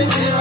Yeah.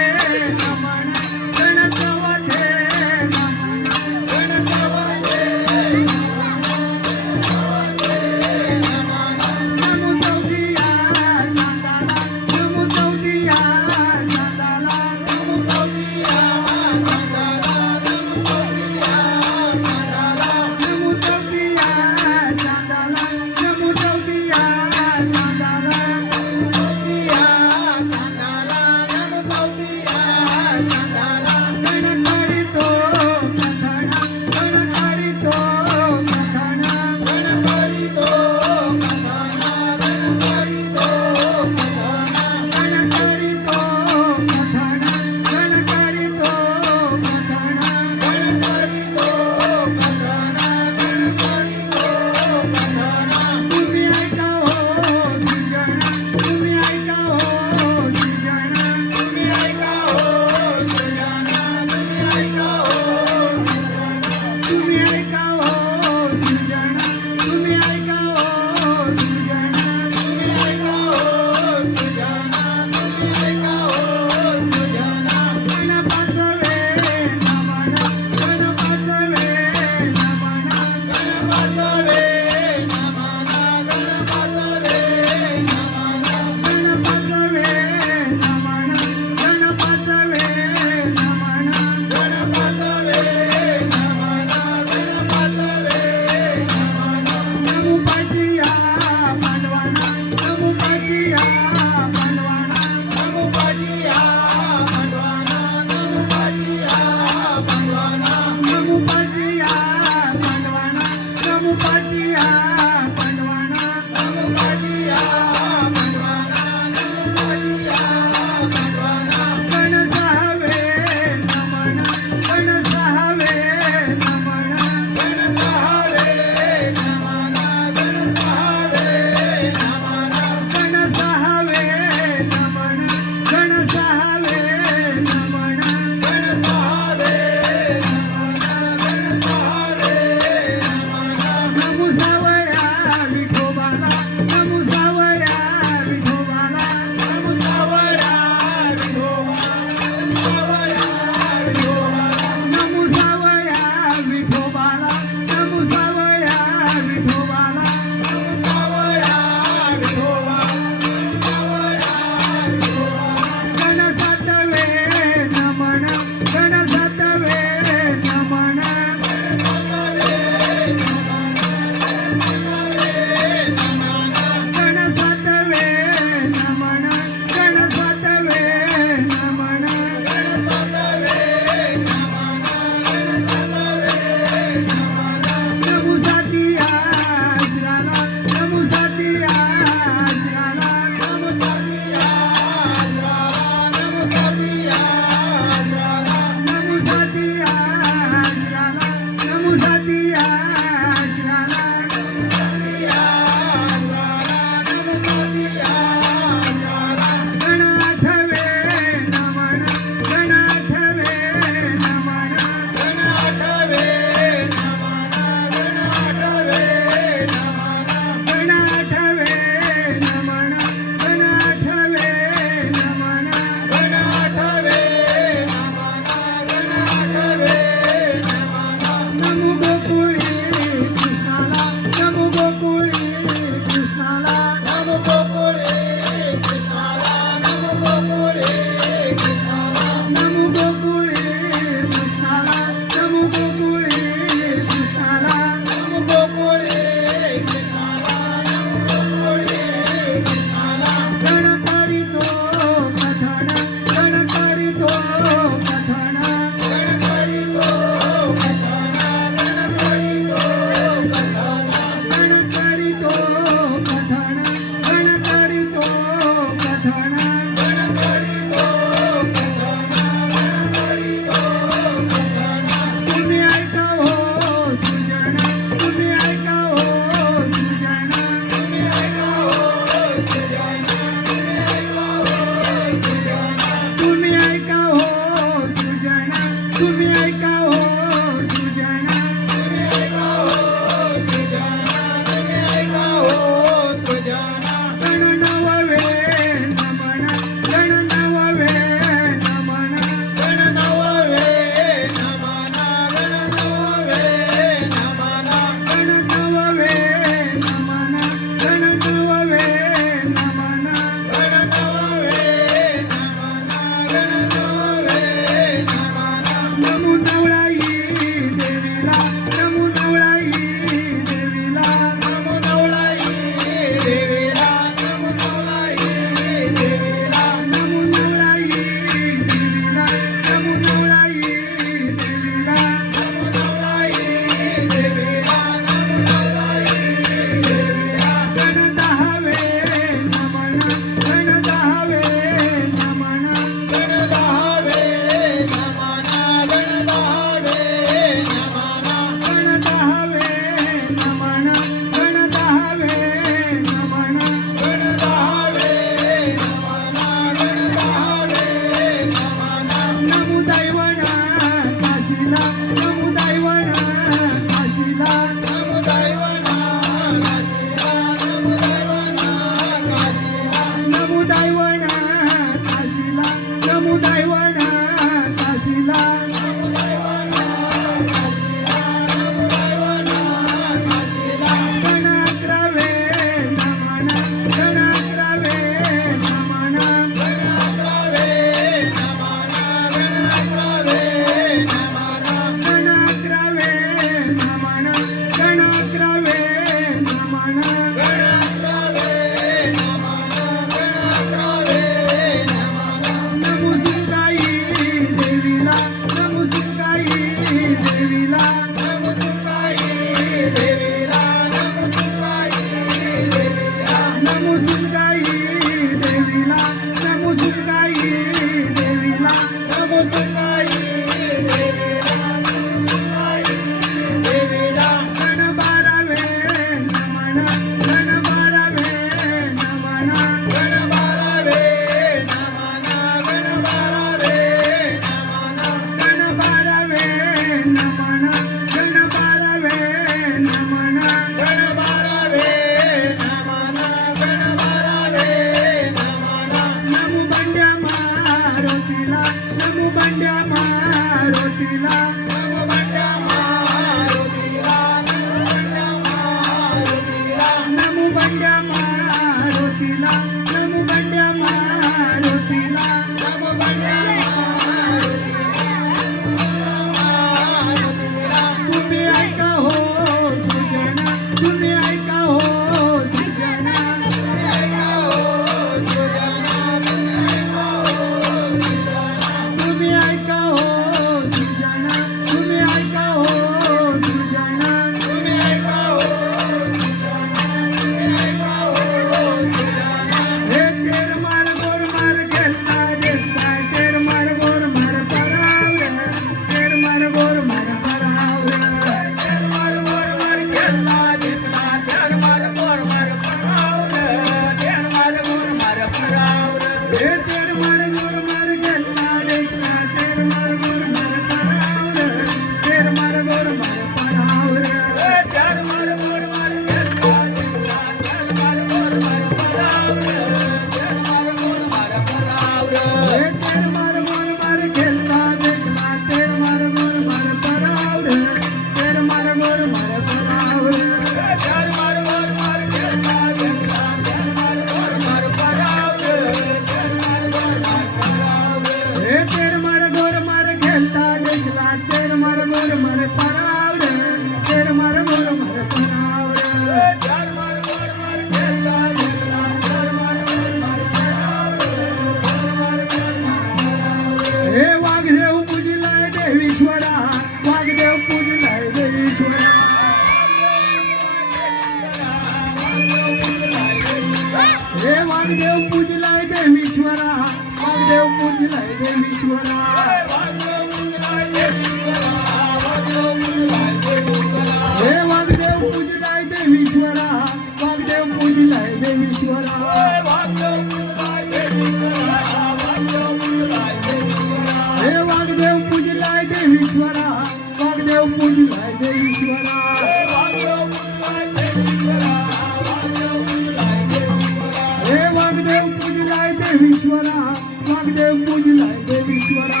गोविश्वरा मागदे पूजलाय गोविश्वरा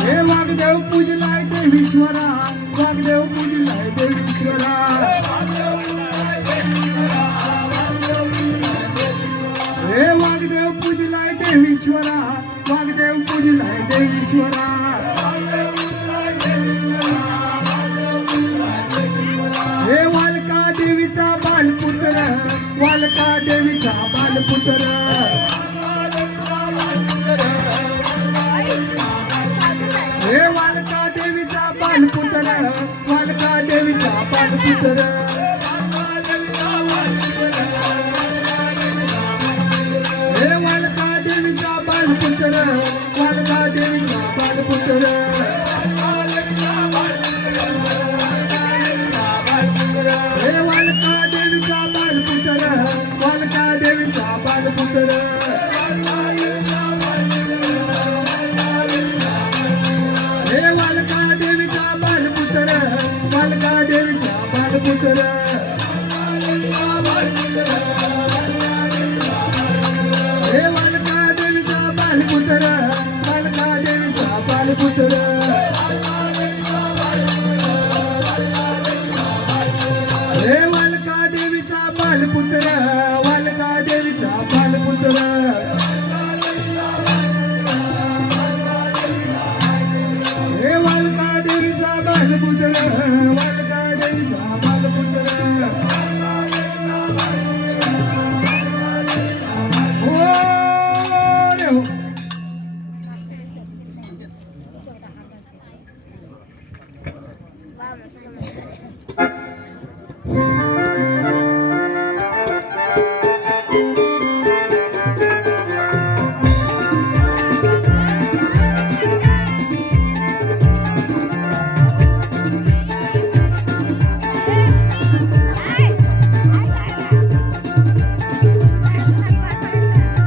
हे वागदेव पूजलाय देवीश्वरा वालका देवीचा पान पुतळा वालका देवीचा पान पुतळा. बालपुत्र देवीचा बालपुत्र.